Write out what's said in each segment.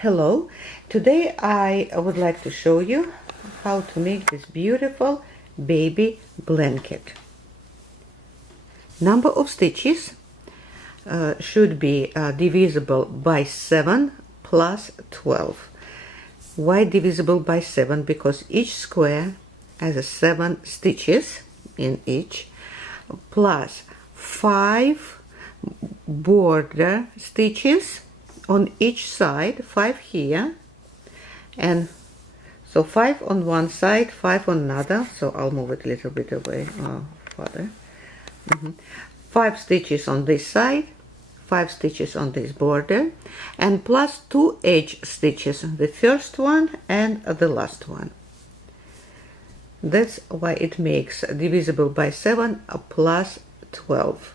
Hello, today I would like to show you how to make this beautiful baby blanket. Number of stitches should be divisible by 7 plus 12. Why divisible by 7? Because each square has 7 stitches in each, plus 5 border stitches on each side, 5 here, and so 5 on one side, 5 on another. So I'll move it a little bit away further. 5 stitches on this side, 5 stitches on this border, and plus 2 edge stitches, the first one and the last one. That's why it makes divisible by 7 plus 12.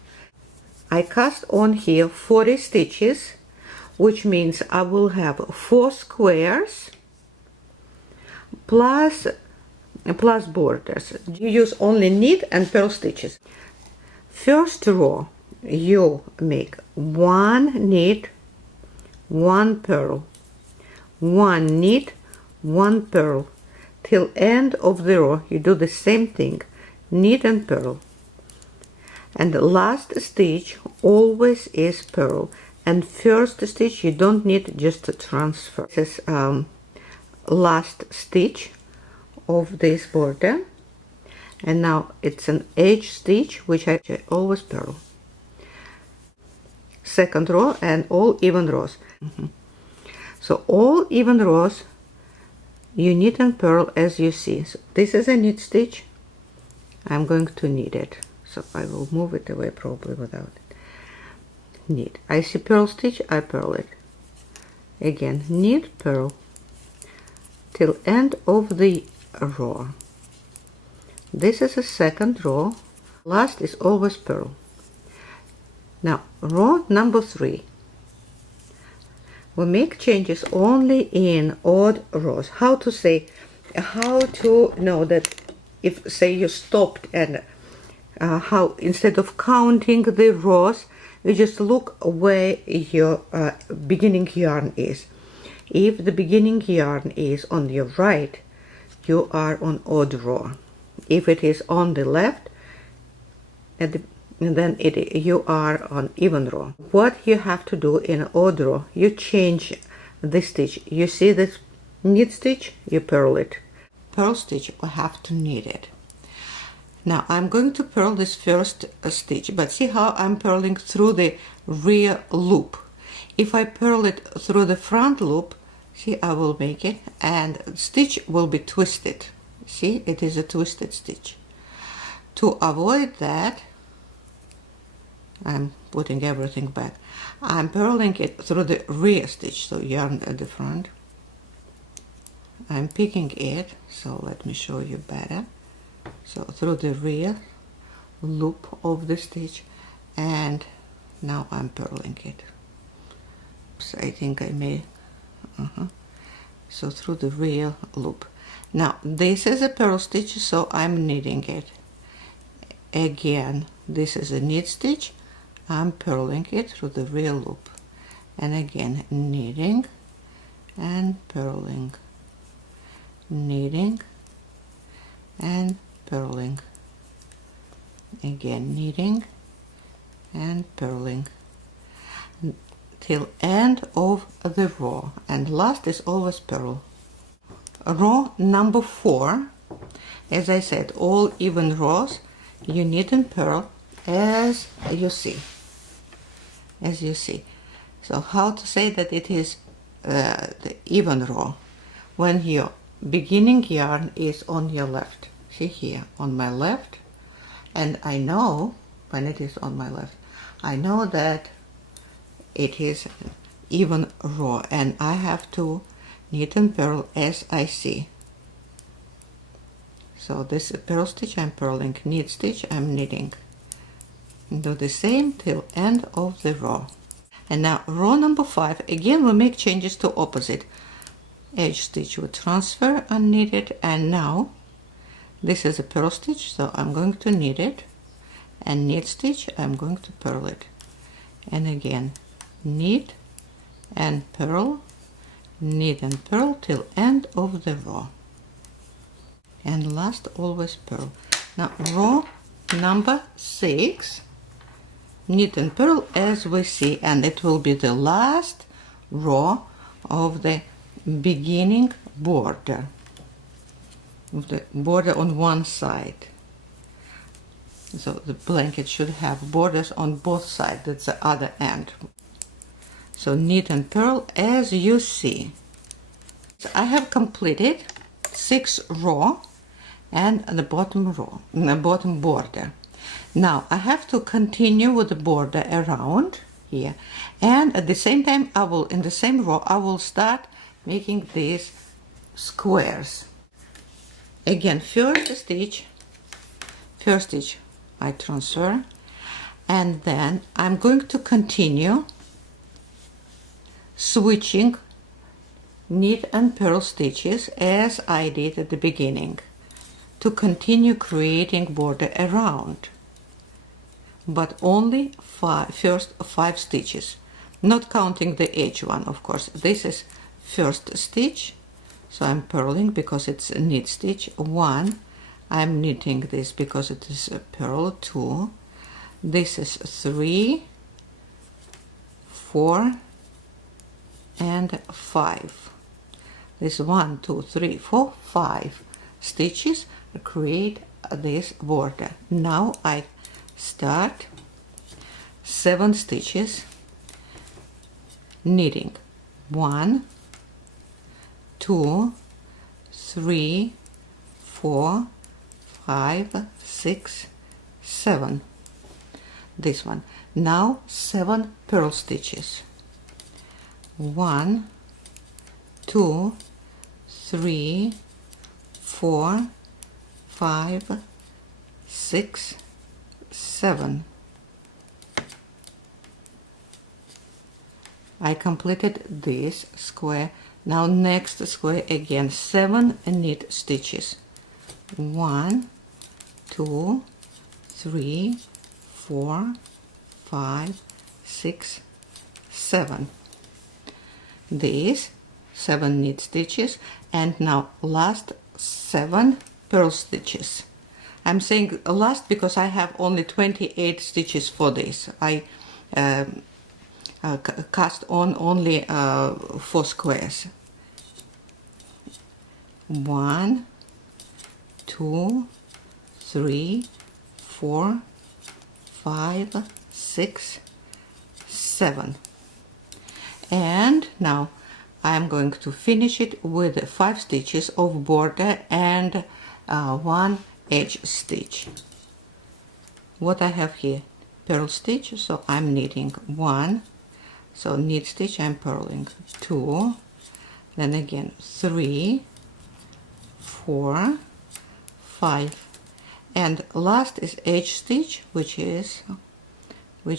I cast on here 40 stitches, which means I will have 4 squares plus borders. You use only knit and purl stitches. First row you make 1 knit, 1 purl, 1 knit, 1 purl. Till end of the row you do the same thing, knit and purl. And the last stitch always is purl. And first stitch you don't need, just to transfer. This is last stitch of this border, and now it's an edge stitch which I always purl. Second row and all even rows. So all even rows you knit and purl as you see. So this is a knit stitch. I'm going to knit it, so I will move it away probably without it. Knit. I see purl stitch, I purl it. Again, knit, purl till end of the row. This is a second row. Last is always purl. Now, row number 3. We make changes only in odd rows. How to know that if, say, you stopped and how instead of counting the rows, you just look where your beginning yarn is. If the beginning yarn is on your right, you are on odd row. If it is on the left, then you are on even row. What you have to do in odd row, you change the stitch. You see this knit stitch, you purl it. Purl stitch, we have to knit it. Now I'm going to purl this first stitch, but see how I'm purling through the rear loop. If I purl it through the front loop, see, I will make it, and stitch will be twisted. See, it is a twisted stitch. To avoid that, I'm putting everything back. I'm purling it through the rear stitch, so yarn at the front. I'm picking it, so let me show you better. So through the rear loop of the stitch, and now I'm purling it. So I think I made so through the rear loop. Now this is a purl stitch, so I'm knitting it. Again, this is a knit stitch. I'm purling it through the rear loop, and again knitting and purling, knitting and purling, again knitting and purling till end of the row, and last is always purl. Row number 4, as I said, all even rows you knit and purl as you see. So how to say that it is the even row? When your beginning yarn is on your left. See here, on my left, and I know when it is on my left, I know that it is even row, and I have to knit and purl as I see. So this purl stitch I'm purling, knit stitch I'm knitting. Do the same till end of the row. And now row number 5, again we make changes to opposite. Edge stitch we transfer and knit it, and now this is a purl stitch, so I'm going to knit it, and knit stitch I'm going to purl it, and again knit and purl, knit and purl till end of the row, and last always purl. Now row number 6, knit and purl as we see, and it will be the last row of the beginning border, of the border on one side. So the blanket should have borders on both sides. That's the other end. So knit and purl as you see. So I have completed 6 row and the bottom row, the bottom border. Now I have to continue with the border around here, and at the same time I will, in the same row, I will start making these squares. Again, first stitch I transfer, and then I'm going to continue switching knit and purl stitches as I did at the beginning to continue creating border around, but only first 5 stitches, not counting the edge one, of course. This is first stitch, so I'm purling because it's a knit stitch 1. I'm knitting this because it is a purl 2. This is 3, 4, and 5. This 1, 2, 3, 4, 5 stitches create this border. Now I start 7 stitches knitting 1, 2, 3, 4, 5, 6, 7. This one. Now 7 purl stitches. 1, 2, 3, 4, 5, 6, 7. I completed this square. Now next square again, 7 knit stitches. 1, 2, 3, 4, 5, 6, 7. These 7 knit stitches, and now last 7 purl stitches. I'm saying last because I have only 28 stitches for this. I cast on only 4 squares. 1, 2, 3, 4, 5, 6, 7. And now I'm going to finish it with 5 stitches of border and 1 edge stitch. What I have here, purl stitch, so I'm knitting 1, so knit stitch, I'm purling 2, then again 3, 4, 5, and last is edge stitch, which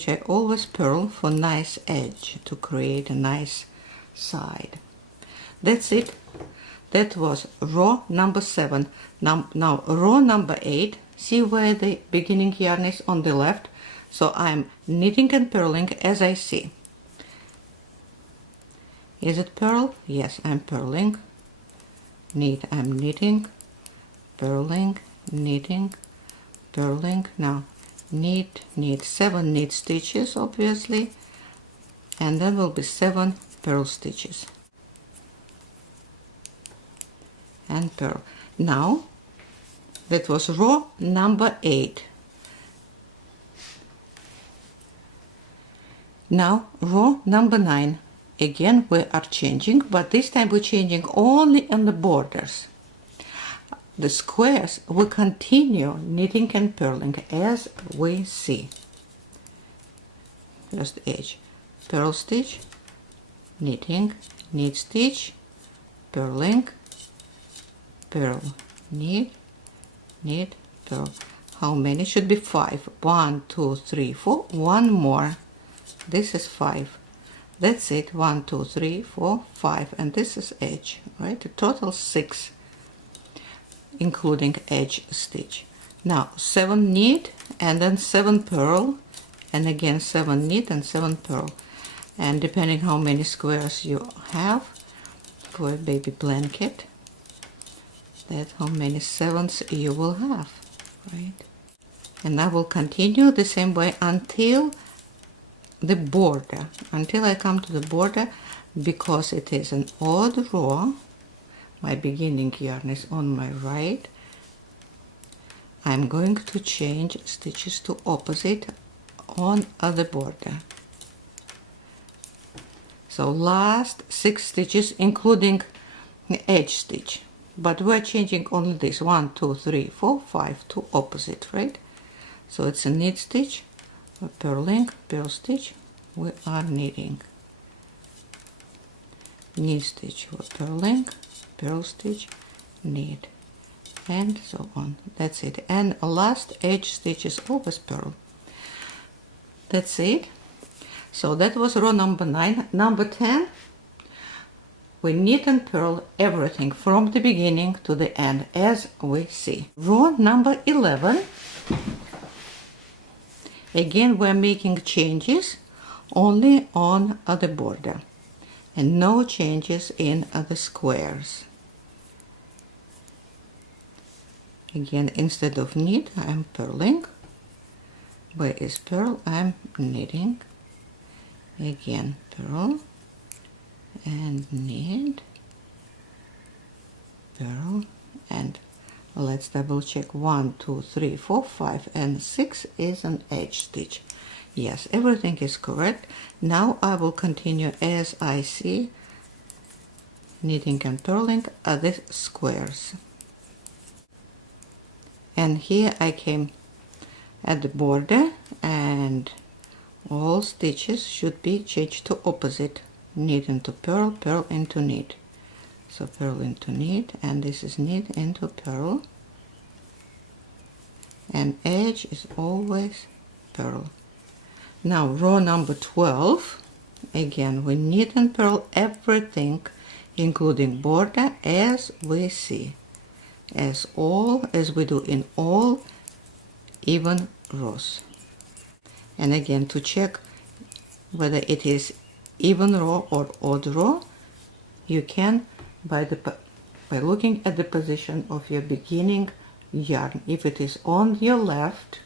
I always purl for nice edge to create a nice side. That's it. That was row number 7. Now row number 8. See where the beginning yarn is on the left? So I'm knitting and purling as I see. Is it purl? Yes, I'm purling. Knit, I'm knitting, purling, knitting, purling. Now knit, 7 knit stitches obviously, and then will be 7 purl stitches and purl. Now that was row number 8. Now row number 9. Again we are changing, but this time we're changing only on the borders. The squares we continue knitting and purling as we see. First edge, purl stitch, knitting, knit stitch, purling, purl, knit, knit, purl. How many? Should be 5. 1, 2, 3, 4. One more. This is 5. That's it. 1, 2, 3, 4, 5, and this is edge, right? A total 6, including edge stitch. Now 7 knit and then 7 purl, and again 7 knit and 7 purl, and depending how many squares you have, for a baby blanket. That's how many 7s you will have, right? And I will continue the same way until the border, until I come to the border, because it is an odd row. My beginning yarn is on my right. I'm going to change stitches to opposite on the border. So last 6 stitches, including the edge stitch, but we're changing only this 1, 2, 3, 4, 5 to opposite, right? So it's a knit stitch, a purling, purl stitch, we are knitting, knit stitch, we're purling, purl stitch, knit, and so on. That's it. And last edge stitch is always purl. That's it. So that was row number 9. Number 10, we knit and purl everything from the beginning to the end, as we see. Row number 11, again we're making changes only on the border and no changes in the squares. Again, instead of knit, I'm purling. Where is purl? I'm knitting. Again, purl and knit, purl, and let's double check. 1, 2, 3, 4, 5, and 6 is an edge stitch. Yes, everything is correct. Now I will continue as I see, knitting and purling the squares. And here I came at the border, and all stitches should be changed to opposite. Knit into purl, purl into knit. So purl into knit, and this is knit into purl. And edge is always purl. Now row number 12, again we knit and purl everything, including border, as we see, as we do in all even rows. And again, to check whether it is even row or odd row, you can by looking at the position of your beginning yarn. If it is on your left,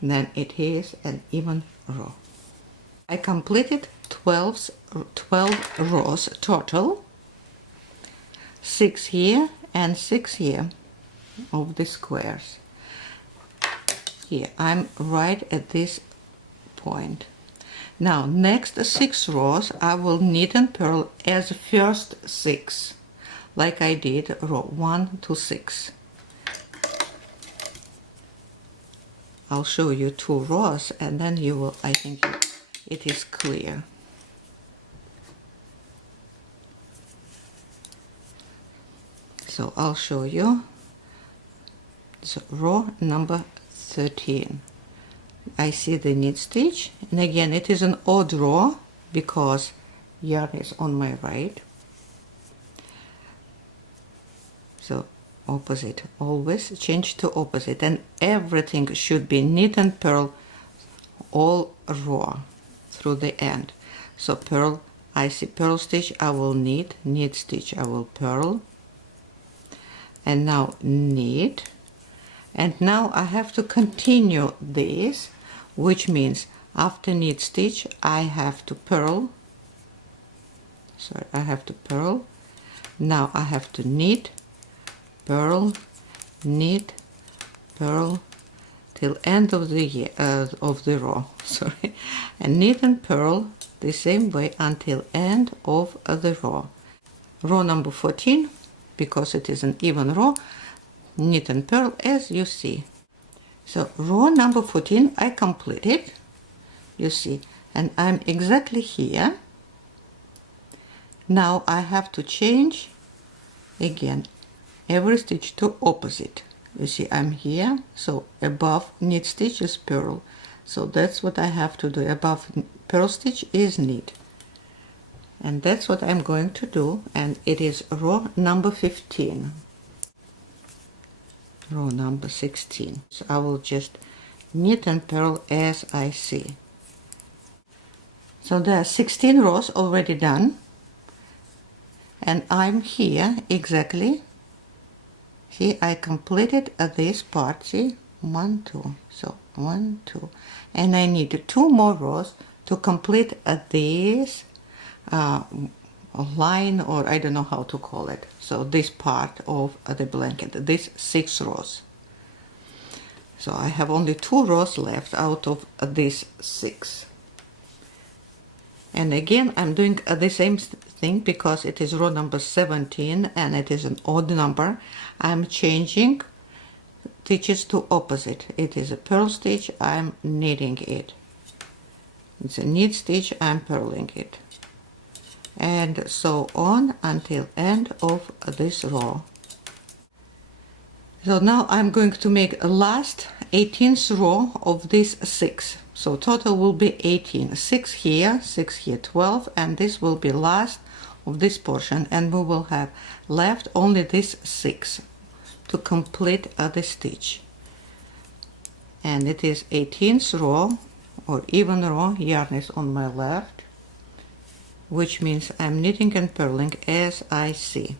then it is an even row. I completed 12 rows total, 6 here and 6 here of the squares. Here I'm right at this point. Now next 6 rows I will knit and purl as first 6, like I did row 1 to 6. I'll show you 2 rows and then you will, I think it is clear. So I'll show you. So row number 13. I see the knit stitch, and again it is an odd row because yarn is on my right. So opposite, always change to opposite, and everything should be knit and purl all row through the end. So purl, I see purl stitch, I will knit, knit stitch, I will purl, and now knit. And now I have to continue this, which means after knit stitch I have to purl. Sorry, I have to purl. Now I have to knit, purl, knit, purl till end of the row. Sorry, and knit and purl the same way until end of the row. Row number 14, because it is an even row, knit and purl as you see. So row number 14 I completed, you see, and I'm exactly here. Now I have to change again every stitch to opposite. You see I'm here, so above knit stitch is purl, so that's what I have to do. Above purl stitch is knit, and that's what I'm going to do. And it is row number 15. Row number 16. So I will just knit and purl as I see. So there are 16 rows already done, and I'm here exactly. See, I completed this part. See, 1, 2. So 1, 2, and I need 2 more rows to complete this line, or I don't know how to call it. So this part of the blanket, this 6 rows. So I have only 2 rows left out of this 6. And again, I'm doing the same thing because it is row number 17 and it is an odd number. I'm changing stitches to opposite. It is a purl stitch, I'm knitting it. It's a knit stitch, I'm purling it. And so on until end of this row. So now I'm going to make a last 18th row of this 6. So total will be 18. 6 here, 12, and this will be last of this portion, and we will have left only this 6 to complete the stitch. And it is 18th row or even row, yarn is on my left, which means I'm knitting and purling as I see.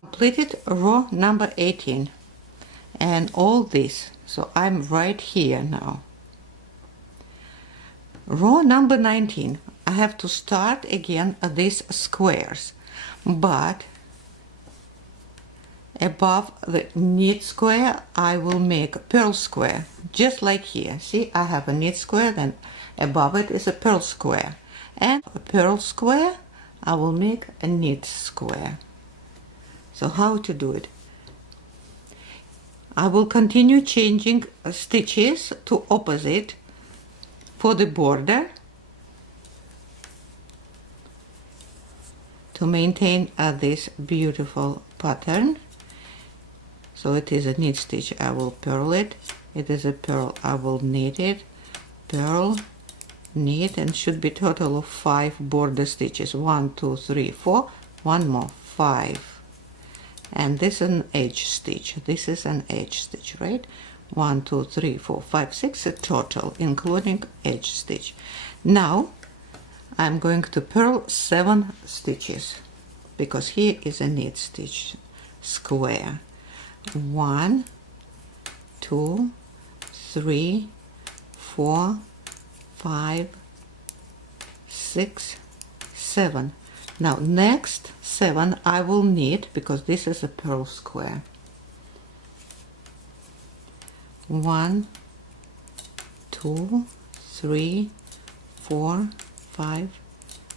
Completed row number 18 and all this, so I'm right here now. Row number 19, I have to start again at these squares, but above the knit square I will make a purl square, just like here. See, I have a knit square, then above it is a purl square, and a purl square I will make a knit square. So how to do it? I will continue changing stitches to opposite for the border to maintain this beautiful pattern. So it is a knit stitch, I will purl it. It is a purl, I will knit it, purl, knit, and should be total of 5 border stitches. 1, 2, 3, 4, one more, 5. And this is an edge stitch. This is an edge stitch, right? 1, 2, 3, 4, 5, 6 a total, including edge stitch. Now I'm going to purl 7 stitches because here is a knit stitch square. 1, 2, 3, 4, 5, 6, 7. Now next 7 I will knit because this is a purl square. 1, 2, 3, 4, 5,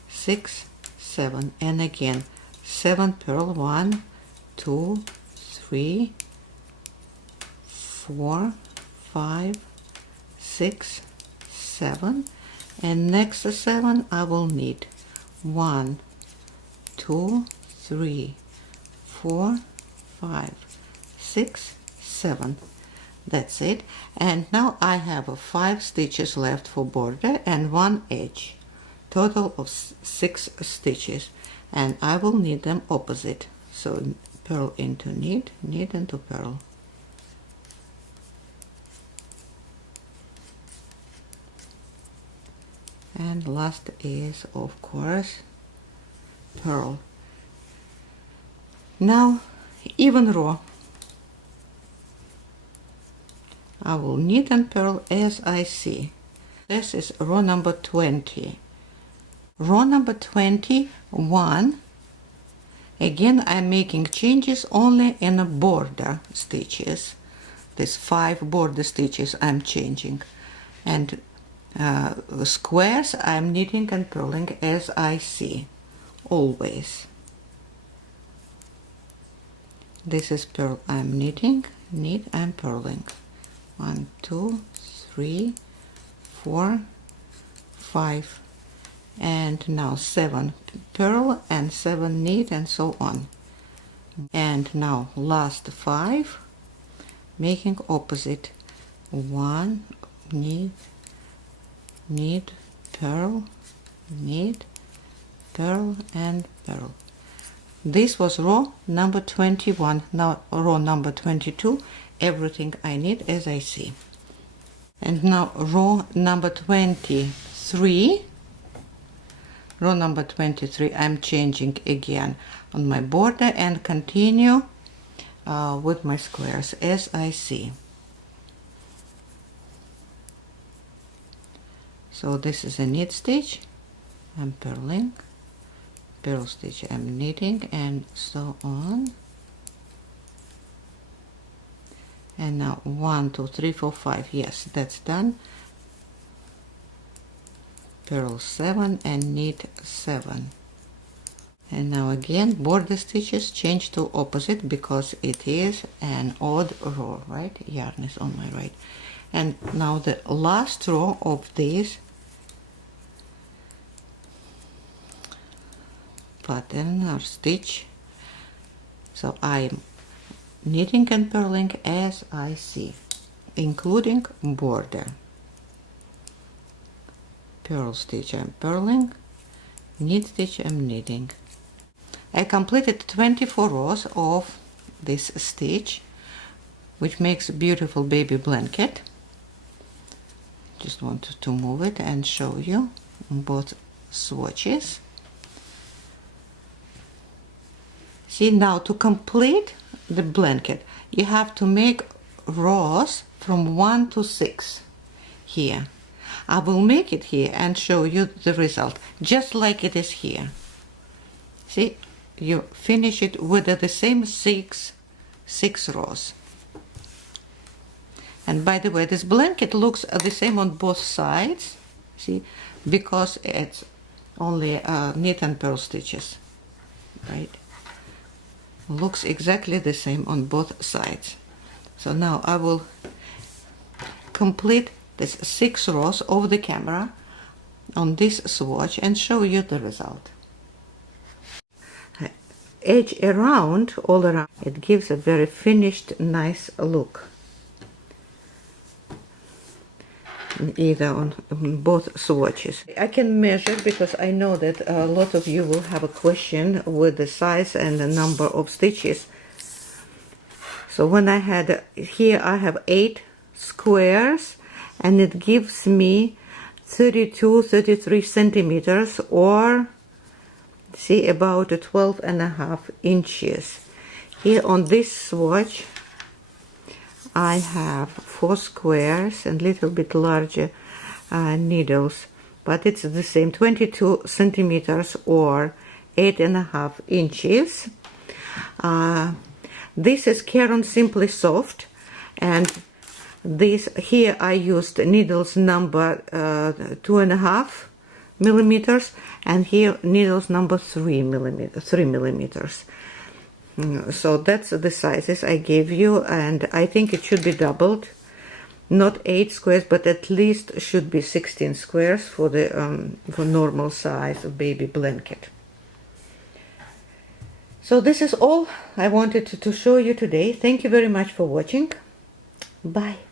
6, 7, and again 7 purl. 1, 2, 3, 4, 5, 6, 7, and next 7 I will knit. 1, 2, 3, 4, 5, 6, 7. That's it. And now I have 5 stitches left for border and 1 edge, total of 6 stitches, and I will knit them opposite. So purl into knit, knit into purl. And last is, of course, purl. Now even row. I will knit and purl as I see. This is row number 20. Row number 21. Again, I'm making changes only in the border stitches. These 5 border stitches I'm changing, and the squares I'm knitting and purling as I see, always. This is purl, I'm knitting, knit and purling. 1, 2, 3, 4, 5, and now 7 purl and 7 knit, and so on. And now last 5, making opposite. 1 knit, knit, purl, knit, purl, and purl. This was row number 21. Now row number 22, everything I knit as I see. And now row number 23. row number 23, I'm changing again on my border and continue with my squares as I see. So this is a knit stitch, I'm purling, purl stitch, I'm knitting, and so on. And now 1 2 3 4 5, yes, that's done. Purl 7 and knit 7. And now again border stitches change to opposite because it is an odd row, right? Yarn is on my right. And now the last row of this pattern or stitch, so I'm knitting and purling as I see, including border. Purl stitch, I'm purling, knit stitch, I'm knitting. I completed 24 rows of this stitch, which makes a beautiful baby blanket. Just wanted to move it and show you both swatches. See, now to complete the blanket, you have to make rows from 1 to 6 here. I will make it here and show you the result, just like it is here. See, you finish it with the same six rows. And by the way, this blanket looks the same on both sides, see, because it's only knit and purl stitches, right? Looks exactly the same on both sides. So now I will complete this 6 rows of the camera on this swatch and show you the result. Edge around, all around, it gives a very finished, nice look. Either on both swatches. I can measure because I know that a lot of you will have a question with the size and the number of stitches. So when I had here, I have 8 squares and it gives me 33 centimeters, or see, about 12.5 inches. Here on this swatch I have 4 squares and little bit larger needles, but it's the same, 22 centimeters or 8.5 inches. This is Caron Simply Soft, and this here I used needles number 2.5 millimeters, and here needles number 3 millimeters. So that's the sizes I gave you, and I think it should be doubled, not 8 squares, but at least should be 16 squares for the for normal size of baby blanket. So this is all I wanted to show you today. Thank you very much for watching. Bye.